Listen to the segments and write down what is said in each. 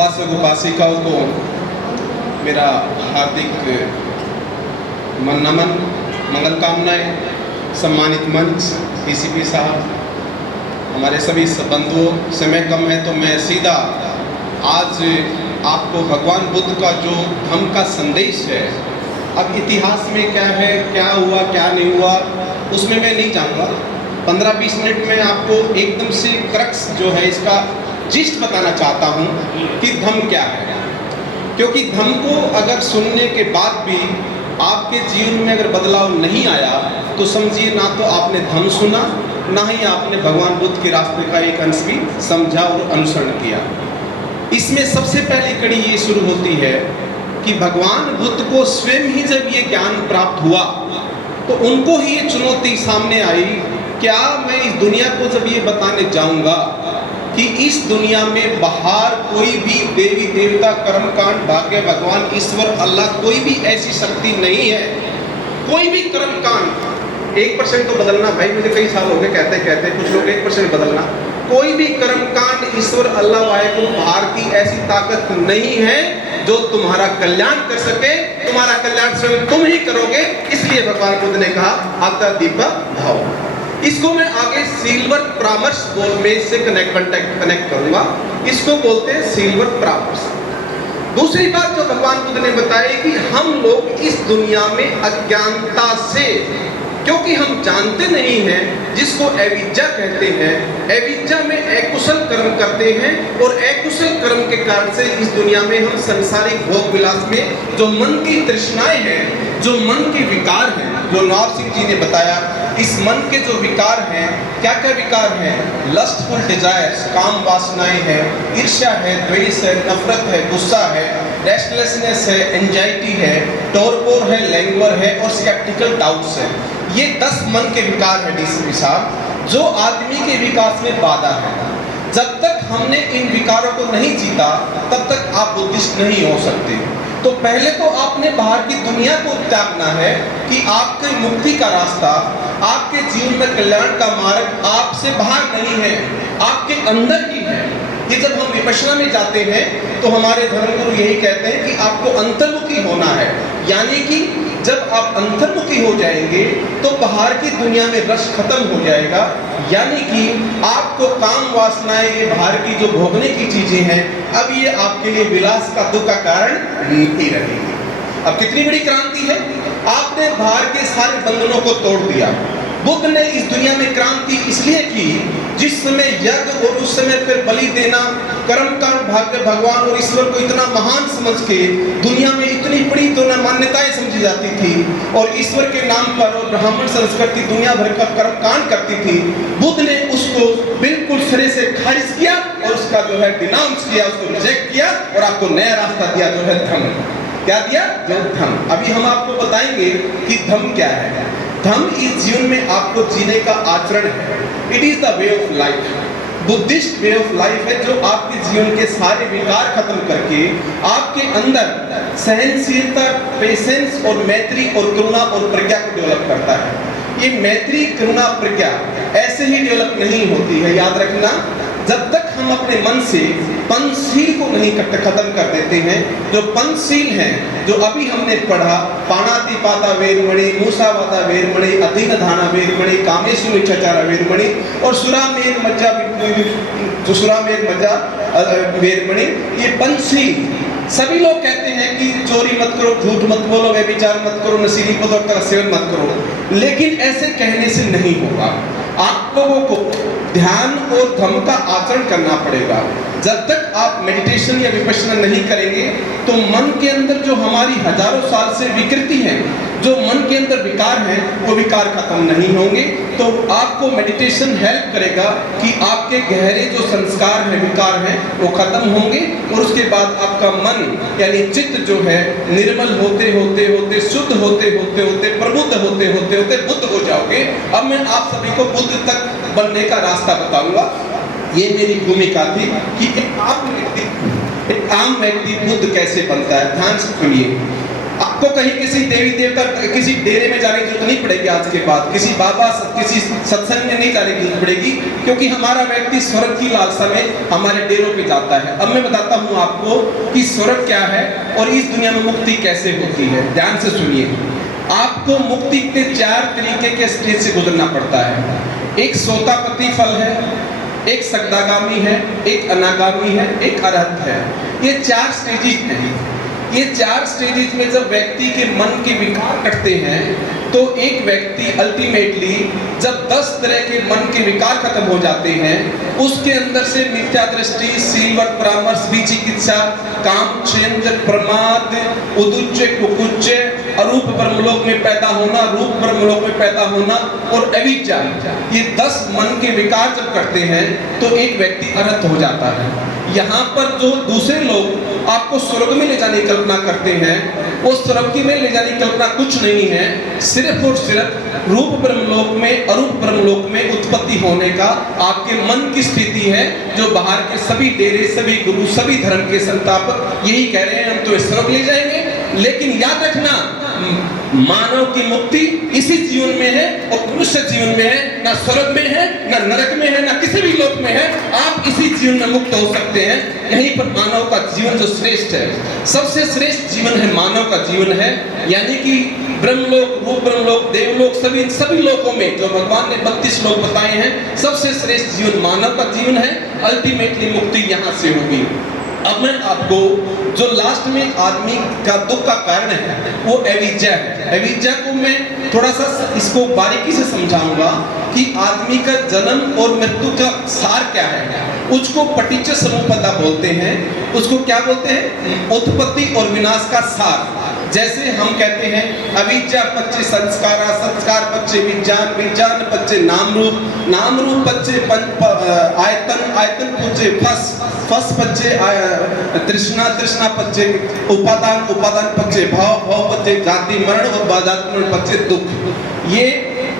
उपासक उपासिकाओं को मेरा हार्दिक नमन, मंगल कामनाएं। सम्मानित मंच, डीसीपी साहब, हमारे सभी बंधुओं, समय कम है तो मैं सीधा आज आपको भगवान बुद्ध का जो धम्म का संदेश है, अब इतिहास में क्या है, क्या हुआ क्या नहीं हुआ, उसमें मैं नहीं जाऊँगा। 15-20 मिनट में आपको एकदम से क्रक्स जो है इसका जिस्ट बताना चाहता हूँ कि धम्म क्या है। क्योंकि धम्म को अगर सुनने के बाद भी आपके जीवन में अगर बदलाव नहीं आया तो समझिए ना तो आपने धम्म सुना, ना ही आपने भगवान बुद्ध के रास्ते का एक अंश भी समझा और अनुसरण किया। इसमें सबसे पहली कड़ी ये शुरू होती है कि भगवान बुद्ध को स्वयं ही जब ये ज्ञान प्राप्त हुआ तो उनको ही ये चुनौती सामने आई, क्या मैं इस दुनिया को जब ये बताने जाऊंगा कि इस दुनिया में बाहर कोई भी देवी देवता, कर्मकांड, भाग्य, भगवान, ईश्वर, अल्लाह, कोई भी ऐसी शक्ति नहीं है। कोई भी कर्मकांड 1% तो बदलना, भाई मुझे कई साल हो गए कहते कुछ लोग 1% बदलना, कोई भी कर्मकांड ईश्वर, अल्लाह, वाहिगुरु, बाहर की ऐसी ताकत नहीं है जो तुम्हारा कल्याण कर सके। तुम्हारा कल्याण स्वयं तुम ही करोगे। इसलिए भगवान बुद्ध ने कहा आता दीपा भाव। इसको मैं आगे सिल्वर परामर्श गोल में से कनेक्ट करूंगा। इसको बोलते हैं सिल्वर परामर्श। दूसरी बात जो भगवान बुद्ध ने बताई कि हम लोग इस दुनिया में अज्ञानता से, क्योंकि हम जानते नहीं हैं, जिसको अविद्या कहते हैं, अविद्या में अकुशल कर्म करते हैं और अकुशल कर्म के कारण से इस दुनिया में हम संसारिक भोग विलास में जो मन की तृष्णाएं हैं, जो मन के विकार हैं, जो नौर सिंह जी ने बताया, इस मन के जो विकार हैं, क्या क्या विकार हैं? लस्टफुल डिजायर्स, काम वासनाएं हैं, ईर्ष्या है, द्वेष है, नफरत है, गुस्सा है, रेस्टलेसनेस है, एंजाइटी है, टॉर्पोर है, लैंग्वर है और स्केप्टिकल डाउट्स है। ये 10 मन के विकार है डीसीपी साहब, जो आदमी के विकास में बाधा है। जब तक हमने इन विकारों को नहीं जीता तब तक आप बुद्धिस्ट नहीं हो सकते। तो पहले तो आपने बाहर की दुनिया को त्यागना है कि आपके मुक्ति का रास्ता, आपके जीवन में कल्याण का मार्ग आपसे बाहर नहीं है, आपके अंदर ही है। ये जब हम विपश्यना में जाते हैं तो हमारे धर्मगुरु यही कहते हैं कि आपको अंतर्मुखी होना है। यानी कि जब आप अंतर्मुखी हो जाएंगे तो बाहर की दुनिया में रस खत्म हो जाएगा। यानी कि आपको काम वासनाएं, ये बाहर की जो भोगने की चीजें हैं, अब ये आपके लिए विलास का दुख का कारण नहीं रहेगी। अब कितनी बड़ी क्रांति है, आपने बाहर के सारे बंधनों को तोड़ दिया। बुद्ध ने इस दुनिया में क्रांति इसलिए की, जिस समय यज्ञ और उस समय फिर बलि देना, कर्मकांड, भाग्य, भगवान और ईश्वर को इतना महान समझ के दुनिया में इतनी बड़ी तो मान्यताएं समझी जाती थी और ईश्वर के नाम पर और ब्राह्मण संस्कृति दुनिया भर का कर्मकांड करती थी। बुद्ध ने उसको बिल्कुल सिरे से खारिज किया और उसका जो है डिनाउंस किया, उसको रिजेक्ट किया और आपको नया रास्ता दिया, जो है धम्म। क्या दिया? जो धम्म। अभी हम आपको बताएंगे कि धम्म क्या है। धम्म इस जीवन में आपको जीने का आचरण है। It is the way of life. Buddhist way of life है जो आपके जीवन के सारे विकार खत्म करके आपके अंदर सहनशीलता, पेशेंस और मैत्री और करुणा और प्रज्ञा को डेवलप करता है। ये मैत्री, करुणा, प्रज्ञा ऐसे ही डेवलप नहीं होती है, याद रखना। जब तक हम अपने मन से पंचशील को नहीं खत्म कर देते हैं। जो पंचशील हैं, जो अभी हमने पढ़ा, पाणातिपाता वेरमणि, मूसावादा वेरमणि, अधीन धाना वेरमणि, कामेषु मिच्छाचार वेरमणि और सुरामेर मज्जा वेरमणि, ये पंचशील। सभी लोग कहते हैं कि चोरी मत करो, झूठ मत बोलो, व्यभिचार मत करो, नशीली पदार्थ का सेवन मत करो, लेकिन ऐसे कहने से नहीं होगा। आप लोगों को ध्यान और धम्म का आचरण करना पड़ेगा। जब तक आप मेडिटेशन या विपश्यना नहीं करेंगे तो मन के अंदर जो हमारी हजारों साल से विकृति है, जो मन के अंदर विकार हैं, वो विकार खत्म नहीं होंगे। तो आपको मेडिटेशन हेल्प करेगा कि आपके गहरे जो संस्कार हैं, विकार हैं, वो खत्म होंगे और उसके बाद आपका मन यानी चित्त जो है निर्मल होते होते होते, शुद्ध होते होते होते, प्रबुद्ध होते होते होते बुद्ध हो जाओगे। अब मैं आप सभी को बुद्ध तक बनने का रास्ता बताऊंगा। ये मेरी भूमिका थी कि एक आम व्यक्ति बुद्ध कैसे बनता है। ध्यान से सुनिए। आपको कहीं किसी देवी देवता किसी डेरे में जाने की जरूरत नहीं पड़ेगी आज के बाद, किसी बाबा किसी सत्संग में नहीं जाने की जरूरत पड़ेगी, क्योंकि हमारा व्यक्ति स्वर्ग की लालसा में हमारे डेरों पे जाता है। अब मैं बताता हूँ आपको कि स्वर्ग क्या है और इस दुनिया में मुक्ति कैसे होती है। ध्यान से सुनिए, आपको मुक्ति के 4 तरीके के स्टेज से गुजरना पड़ता है। एक सोतापति फल है, एक सगदागामी है, एक अनागामी है, एक अरहत है। ये 4 स्टेजेस हैं। ये 4 स्टेजेस में जब व्यक्ति के मन के विकार कटते हैं तो एक व्यक्ति अल्टीमेटली जब 10 तरह के मन के विकार खत्म हो जाते हैं, उसके अंदर से मिथ्या दृष्टि, सीलवट, परामर्श, विचिकित्सा, काम, छेंद्र, प्रमाद, उदुच्च, कुकुच्च, अरूप ब्रह्मलोक में पैदा होना, रूप ब्रह्मलोक में पैदा होना और अविद्या, ये 10 मन के विकार जब करते हैं तो एक व्यक्ति अरहत हो जाता है। यहाँ पर जो दूसरे लोग आपको स्वर्ग में ले जाने की कल्पना करते हैं, वो स्वर्ग में ले जाने की कल्पना कुछ नहीं है, सिर्फ और सिर्फ रूप ब्रह्मलोक में, अरूप ब्रह्मलोक में उत्पत्ति होने का आपके मन की स्थिति है, जो बाहर के सभी डेरे, सभी गुरु, सभी धर्म के संस्थापक यही कह रहे हैं हम तो स्वर्ग ले जाएंगे। लेकिन याद रखना, मानव की मुक्ति इसी जीवन में है और मनुष्य जीवन में है, ना स्वर्ग में है, ना नरक में है, ना किसी भी लोक में है। आप इसी जीवन में मुक्त हो सकते हैं। यहीं पर मानव का जीवन जो श्रेष्ठ है, सबसे श्रेष्ठ जीवन है मानव का जीवन है। यानी कि ब्रह्मलोक, रूप ब्रह्मलोक, देवलोक, सभी लोकों में जो भगवान ने 32 लोक बताए हैं, सबसे श्रेष्ठ जीवन मानव का जीवन है। अल्टीमेटली मुक्ति यहाँ से होगी। अब मैं आपको जो लास्ट में आदमी का दुख का कारण है वो अविद्या है। अविद्या को मैं थोड़ा सा इसको बारीकी से समझाऊंगा कि आदमी का जन्म और मृत्यु का सार क्या है। उसको पटिच्च समुपदा बोलते हैं। उसको क्या बोलते हैं? उत्पत्ति और विनाश का सार। जैसे हम कहते हैं अविद्या पच्चे संस्कारा, संस्कार पच्चे विज्ञान, विज्ञान पच्चे नाम रूप, नाम रूप पच्चे आयतन, आयतन पच्चे फस, फस पच्चे तृष्णा, तृष्णा पच्चे उपादान, उपादान पच्चे भाव, भाव पच्चे जाति मरण और जाति मरण पच्चे दुख। ये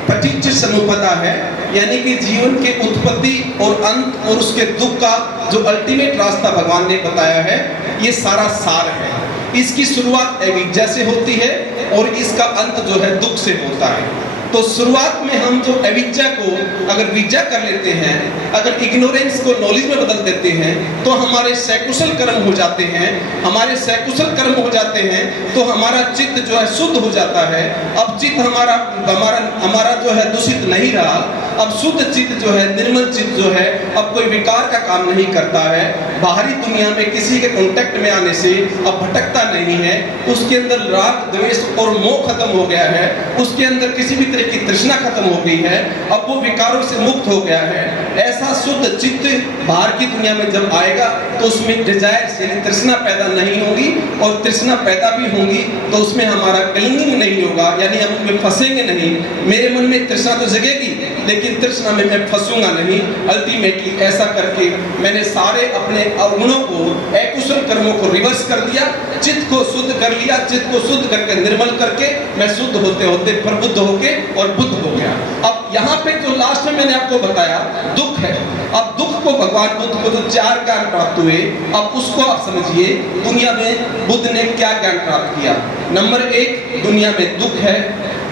पटिच्च समुपदा है, यानी कि जीवन के उत्पत्ति और अंत और उसके दुख का जो अल्टीमेट रास्ता भगवान ने बताया है, ये सारा सार है। इसकी शुरुआत अविद्या से होती है और इसका अंत जो है दुख से होता है। तो शुरुआत में हम जो अविद्या को अगर विद्या कर लेते हैं, अगर इग्नोरेंस को नॉलेज में बदल देते हैं, तो हमारे सकुशल कर्म हो जाते हैं। हमारे सकुशल कर्म हो जाते हैं तो हमारा चित्त जो है शुद्ध हो जाता है। अब चित्त हमारा जो है दूषित नहीं रहा। अब शुद्ध चित्त जो है, निर्मल चित्त जो है, अब कोई विकार का काम नहीं करता है। बाहरी दुनिया में किसी के कांटेक्ट में आने से अब भटकता नहीं है। उसके अंदर राग, द्वेष और मोह खत्म हो गया है। उसके अंदर किसी भी की तृष्णा खत्म हो गई है। अब वो विकारों से मुक्त हो गया है। ऐसा शुद्ध चित्त बाहर की दुनिया में जब आएगा तो उसमें डिजायर यानी तृष्णा पैदा नहीं होगी, और तृष्णा पैदा भी होंगी तो उसमें हमारा क्लिंगिंग नहीं होगा, यानी हम उनमें फंसेंगे नहीं। मेरे मन में तृष्णा तो जगेगी लेकिन तृष्णा में मैं फंसूंगा नहीं। अल्टीमेटली ऐसा करके मैंने सारे अपने अवगुणों को, अकुशल कर्मों को रिवर्स कर दिया, चित्त को शुद्ध कर लिया। चित्त को शुद्ध करके निर्मल करके मैं शुद्ध होते होते प्रबुद्ध होके और बुद्ध हो गया। अब यहाँ पे जो लास्ट में मैंने आपको बताया दुख है। अब दुख को भगवान बुद्ध को जो 4 ज्ञान प्राप्त हुए, अब उसको आप समझिए दुनिया में बुद्ध ने क्या ज्ञान प्राप्त किया। नंबर 1 दुनिया में दुख है,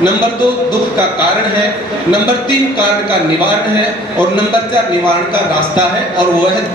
नंबर 2 दुख का कारण है, नंबर 3 कारण का निवारण है, और नंबर 4 निवारण का रास्ता है, और वो है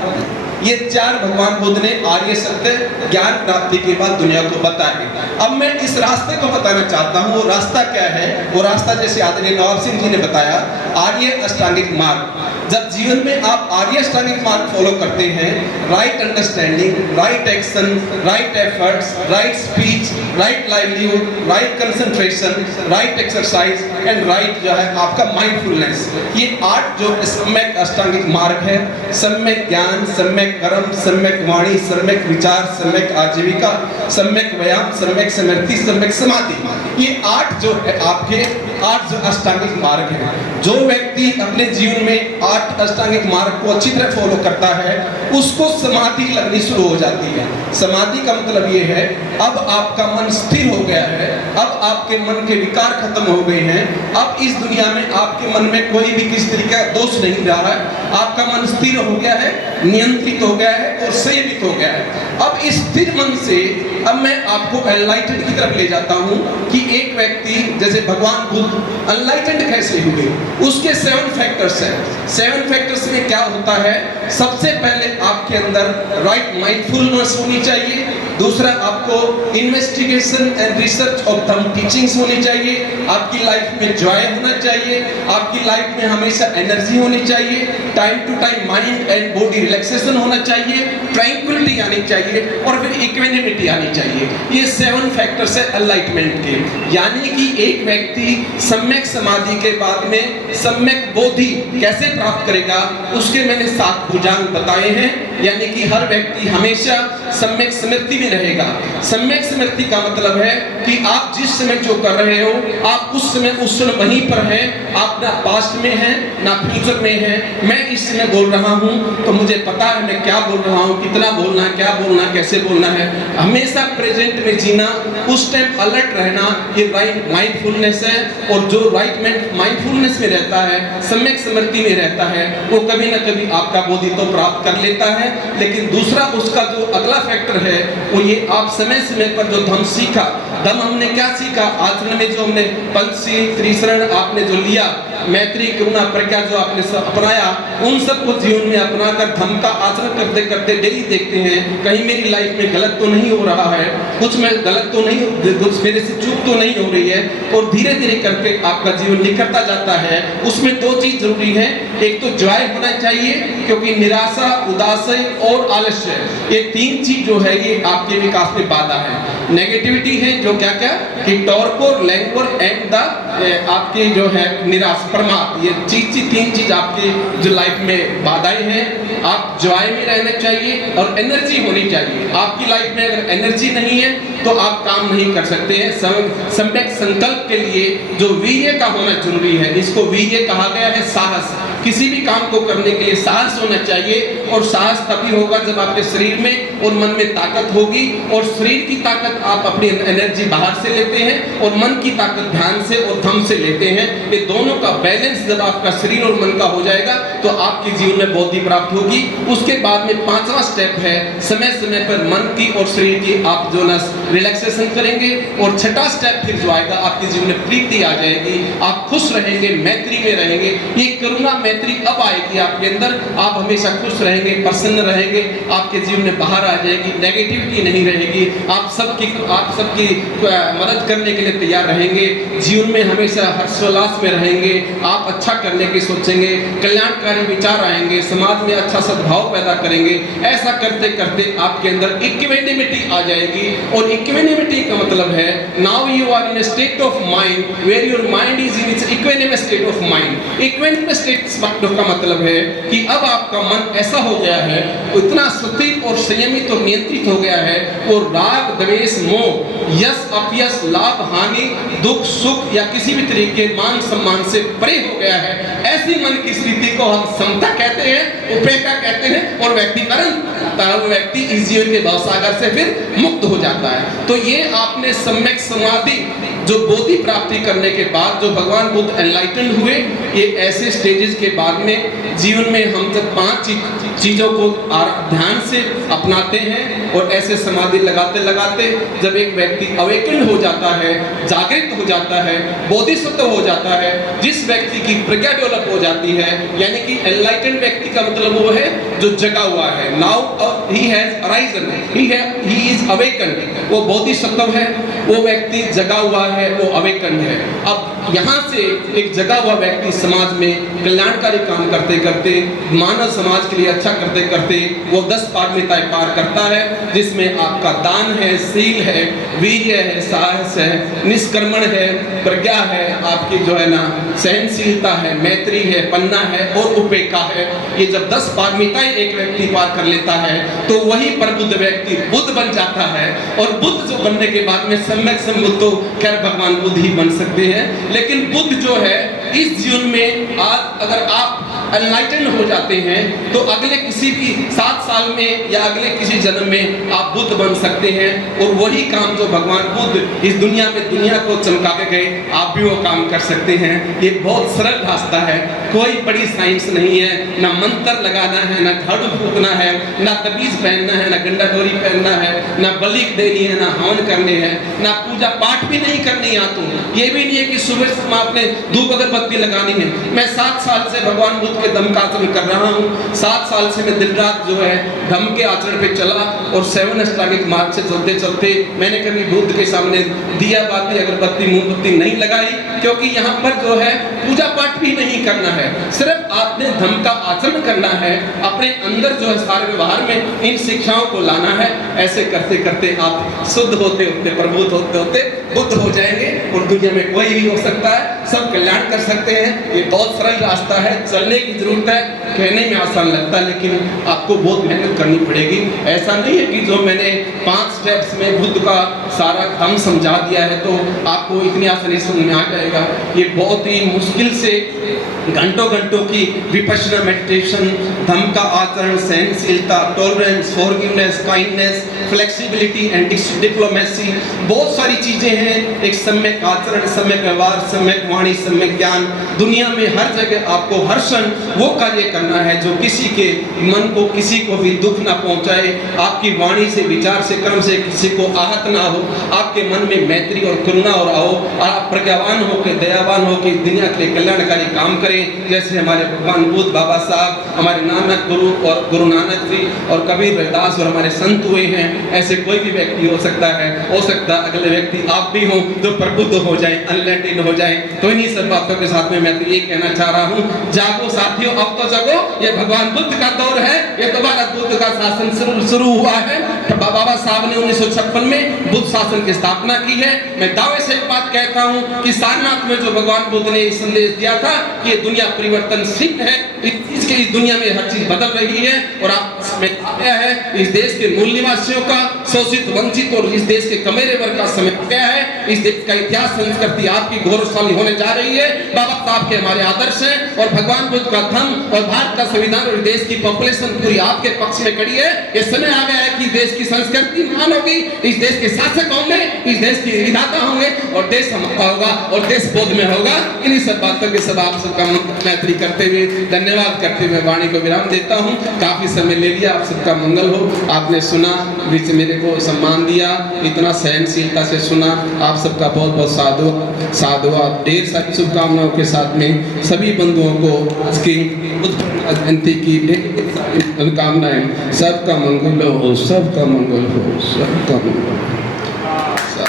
ये 4 भगवान बुद्ध ने आर्य सत्य ज्ञान प्राप्ति के बाद दुनिया को बताए। अब मैं इस रास्ते को बताना चाहता हूँ। वो रास्ता क्या है? वो रास्ता जैसे आदरणीय नवाब सिंह जी ने बताया, आर्य अष्टांगिक मार्ग। जब जीवन में आप आर्य अष्टांगिक मार्ग फॉलो करते हैं, right understanding, right action, right efforts, right speech, right livelihood, right concentration, right exercise and right जो है आपका माइंडफुलनेस, ये 8 जो सम्यक अष्टांगिक मार्ग है, सम्यक ज्ञान, सम्यक कर्म, सम्यक वाणी, सम्यक विचार, सम्यक आजीविका, सम्यक व्यायाम, सम्यक स्मृति, सम्यक समाधि, ये 8 जो है आपके 8 जो अष्टांगिक मार्ग हैं। जो व्यक्ति अपने जीवन में 8 अष्टांगिक मार्ग को अच्छी तरह फॉलो करता है, उसको समाधि लगनी शुरू हो जाती है। समाधि का मतलब ये है अब आपका मन स्थिर हो गया है, अब आपके मन के विकार खत्म हो गए हैं, अब इस दुनिया में आपके मन में कोई भी किसी तरीके का दोष नहीं रहा है, आपका मन स्थिर हो गया है, नियंत्रित हो गया है और संयमित हो गया है। अब इस स्थिर मन से अब मैं आपको एनलाइटेंड की तरफ ले जाता हूं कि एक व्यक्ति जैसे भगवान बुद्ध एनलाइटेंड कैसे हुए, उसके 7 फैक्टर्स हैं। 7 फैक्टर्स में क्या होता है? सबसे पहले आपके अंदर राइट माइंडफुलनेस होनी चाहिए। दूसरा, आपको इन्वेस्टिगेशन एंड रिसर्च ऑफ धर्म टीचिंग्स होनी चाहिए। आपकी लाइफ में जॉय होना चाहिए। आपकी लाइफ में हमेशा एनर्जी होनी चाहिए। Time to time mind and body relaxation होना चाहिए। ट्रैंक्विलिटी आनी चाहिए और फिर इक्विनिमिटी आनी चाहिए। ये 7 फैक्टर्स है एनलाइटमेंट के। यानी कि एक व्यक्ति सम्यक समाधि के बाद में सम्यक बोधि कैसे प्राप्त करेगा, उसके मैंने 7 भुजांग बताए हैं। यानी कि हर व्यक्ति हमेशा सम्यक स्मृति में रहेगा। सम्यक स्मृति का मतलब है कि आप जिस समय जो कर रहे हो, आप उस समय उस समय वहीं पर हैं। आप ना पास्ट में हैं ना फ्यूचर में हैं। मैं इस समय बोल रहा हूं तो मुझे पता है मैं क्या बोल रहा हूं, कितना बोलना है, क्या बोलना, कैसे बोलना है। हमेशा प्रेजेंट में जीना, उस टाइम अलर्ट रहना, ये राइट माइंडफुलनेस है। और जो राइट माइंडफुलनेस में रहता है, सम्यक स्मृति में रहता है, वो कभी ना कभी आपका बोधि तो प्राप्त कर लेता है। लेकिन दूसरा उसका जो अगला फैक्टर है वो ये, आप समय समय पर जो धम्म सीखा, धम्म हमने क्या सीखा, आचरण में जो हमने पंचशील, त्रिशरण आपने जो लिया, मैत्री, करुणा, प्रज्ञा जो आपने अपनाया, उन सबको जीवन में अपनाकर धम्म का आचरण करते करते डेली देखते हैं कहीं मेरी लाइफ में गलत तो नहीं हो रहा है, कुछ में गलत तो नहीं, कुछ मेरे से चूक तो नहीं हो रही है। और धीरे धीरे करके आपका जीवन निखरता जाता है। उसमें 2 चीज जरूरी है। एक तो जॉय होना चाहिए, क्योंकि निराशा, उदासी और आलस्य, ये 3 चीज जो है ये आपके विकास में बाधा है। नेगेटिविटी है जो क्या क्या कि टॉर्पोर, लैंग्वर एंड द आपकी जो है निराशा, प्रमाद, ये 3 चीज आपकी जो लाइफ में बाधाएं हैं। आप जॉय में रहना चाहिए और एनर्जी होनी चाहिए। आपकी लाइफ में अगर एनर्जी नहीं है तो आप काम नहीं कर सकते हैं। सम्यक संकल्प के लिए जो वीर्य का होना जरूरी है, इसको वीर्य कहा गया है, साहस। किसी भी काम को करने के लिए साहस होना चाहिए। और साहस तभी होगा जब आपके शरीर में और मन में ताकत होगी। और शरीर की ताकत आप अपनी एनर्जी बाहर से लेते हैं और मन की ताकत ध्यान से और धम्म से लेते हैं। ये दोनों का बैलेंस जब आपका शरीर और मन का हो जाएगा तो आपके जीवन में बोधि प्राप्त होगी। उसके बाद में 5वां स्टेप है, समय समय पर मन की और शरीर की आप जो ना रिलैक्सेशन करेंगे। और 6वां स्टेप फिर जो आएगा, आपके जीवन में प्रीति आ जाएगी, आप खुश रहेंगे, मैत्री में रहेंगे। ये करुणा मैत्री अब आएगी आपके अंदर। आप हमेशा खुश रहेंगे, प्रसन्न रहेंगे, आपके जीवन में बाहर आ जाएगी, नेगेटिविटी नहीं रहेगी। आप सबकी मदद करने के लिए तैयार रहेंगे, जीवन में हमेशा हर्षोल्लास में रहेंगे। आप अच्छा करने की सोचेंगे, कल्याणकारी विचार आएंगे, समाज में अच्छा सद्भाव पैदा करेंगे। ऐसा करते करते आपके अंदर इक्विनिमिटी आ जाएगी। और इक्विनिमिटी का मतलब है now you are in a state of mind where your mind is in its equanimous state of mind. Equanimous state का मतलब है कि अब आपका मन ऐसा हो गया है, इतना स्थिर और संयमित और नियंत्रित हो गया है, वो राग, द्वेष, मोह, यश, अपयश, लाभ, हानि, दुख, सुख या किसी भी तरीके मान सम्मान से परे हो गया है। ऐसी मन की स्थिति को हम समता कहते हैं, उपेक्षा कहते हैं। और व्यक्ति इस जीवन के भवसागर से फिर मुक्त हो जाता है। तो ये आपने सम्यक समाधि जो बोधि प्राप्ति करने के बाद जो भगवान बुद्ध एनलाइटेंड हुए, ये ऐसे स्टेजेस के बाद में जीवन में हम जब 5 चीजों को ध्यान से अपनाते हैं और ऐसे समाधि लगाते लगाते जब एक व्यक्ति अवेकेंड हो जाता है, जागृत हो जाता है, बोधिसत्व हो जाता है, जिस व्यक्ति की प्रज्ञा डेवलप हो जाती है, यानी कि एनलाइटेंड व्यक्ति का मतलब वो है जो जगा हुआ है। Now he has arisen, he is awakened, वो बोधिसत्व है, वो व्यक्ति जगा हुआ है, वो अवेकन्ड है। अब यहाँ से एक जगा हुआ व्यक्ति समाज में कल्याणकारी काम करते करते, मानव समाज के लिए अच्छा करते करते वो 10 पारमिताएं पार करता है, जिसमें आपका दान है, शील है, वीर्य है, साहस है, निष्कर्मण है, प्रज्ञा है, आपकी जो है ना सहनशीलता है, मैत्री है, पन्ना है और उपेक्षा है। ये जब 10 पारमिताएं एक व्यक्ति पार कर लेता है तो वही प्रबुद्ध व्यक्ति बुद्ध बन जाता है। और बुद्ध जो बनने के बाद में सम्यक संबुद्ध तो खैर भगवान बुद्ध ही बन सकते हैं, लेकिन बुद्ध जो है इस जीवन में आज अगर आप एनलाइटन हो जाते हैं तो अगले किसी भी 7 साल में या अगले किसी जन्म में आप बुद्ध बन सकते हैं और वही काम जो भगवान बुद्ध इस दुनिया में दुनिया को चमका के गए आप भी वो काम कर सकते हैं। ये बहुत सरल रास्ता है, कोई बड़ी साइंस नहीं है, ना मंत्र लगाना है, ना झाड़ू फूकना है, ना तबीज पहनना है, ना गंडा डोरी पहनना है, ना बलि देनी है, ना हवन करने हैं, ना पूजा पाठ भी नहीं करनी है। तो ये भी नहीं है कि सुबह से आपने धूप अगरबत्ती लगानी है। मैं 7 साल से भगवान बुद्ध के धम्म का आचरण कर रहा हूँ। 7 साल से मैं दिन रात जो है धम्म के आचरण पे चला और 7 अष्टांगिक मार्ग से चलते चलते मैंने कभी बुद्ध के सामने दिया बाती अगरबत्ती मोमबत्ती नहीं लगाई, क्योंकि यहाँ पर जो है पूजा पाठ भी नहीं करना है, सिर्फ आपने धम्म का आचरण करना है, अपने अंदर जो है सारे व्यवहार में इन शिक्षाओं को लाना है। ऐसे करते करते आप शुद्ध होते होते प्रबुद्ध होते होते बुद्ध हो जाएंगे और दुनिया में कोई भी हो सकता है, सब कल्याण कर सकते हैं। ये बहुत सरल रास्ता है, चलने की जरूरत है, कहने में आसान लगता है लेकिन आपको बहुत मेहनत करनी पड़ेगी। ऐसा नहीं है कि जो मैंने 5 स्टेप्स में बुद्ध का सारा धम्म समझा दिया है तो आपको इतनी आसानी समझ में आ जाएगा। ये बहुत ही मुश्किल से घंटों घंटों की विपश्यना मेडिटेशन, धम्म का आचरण, सहनशीलता, tolerance, forgiveness, kindness, flexibility and diplomacy, बहुत सारी चीजें हैं। एक सम्यक आचरण, सम्यक व्यवहार, सम्यक वाणी, सम्यक ज्ञान, दुनिया में हर जगह आपको हर क्षण वो कार्य करना है जो किसी के मन को, किसी को भी दुख ना पहुंचाए, आपकी वाणी से, विचार से, कर्म से किसी को आहत ना हो, आपके मन में मैत्री और करुणा और आओ और आप प्रज्ञावान हो के, दयावान हो के दुनिया के लिए कल्याणकारी काम करें। जैसे हमारे भगवान बुद्ध, बाबा साहब, हमारे नानक गुरु और गुरु नानक जी और कबीर रविदास और हमारे संत हुए हैं, ऐसे कोई भी व्यक्ति हो सकता है अगले व्यक्ति आप भी हो जो प्रबुद्ध हो जाए, अनलाइटेंड हो जाए। तो इन्हीं सब बातों के साथ में मैं तो ये कहना चाह रहा हूँ, जागो साथियों, अब तो जगो, ये भगवान बुद्ध का दौर है, ये दोबारा बुद्ध का शासन शुरू हुआ है। बाबा साहब ने 1956 में बुद्ध शासन की स्थापना की है। मैं दावे से एक बात कहता हूँ कि सारनाथ में जो भगवान बुद्ध ने संदेश दिया था कि ये दुनिया परिवर्तनशील है, इस दुनिया में हर चीज बदल रही है और आप में क्या है, इस देश के मूल निवासियों का, शोषित, वंचित और इस देश के कमेरे वर्ग का समय क्या है, इस देश का इतिहास, संस्कृति आपकी गौरवशाली होने जा रही है। बाबा साहब के हमारे आदर्श हैं और भगवान बुद्ध का धम्म और भारत का संविधान और देश की पॉपुलेशन पूरी आपके पक्ष में खड़ी है। ये समय आ गया है कि देश की संस्कृति महान होगी, इस देश के शासक होंगे, इस देश के विधाता होंगे और देश हमारा होगा और देश बोध में होगा। इन्हीं सब बातों के सब आप सबका मैत्री करते हुए, धन्यवाद करते हुए वाणी को विराम देता हूँ। काफी समय ले लिया, आप सबका मंगल हो। आपने सुना, बीच मेरे को सम्मान दिया, इतना सहनशीलता से सुना, आप सबका बहुत बहुत साधुवाद। ढेर सारी शुभकामनाओं के साथ में सभी बंधुओं को इसकी जयंती की ढेर शुभकामनाएं। सबका मंगल हो, सबका मंगल हो, सबका मंगल हो।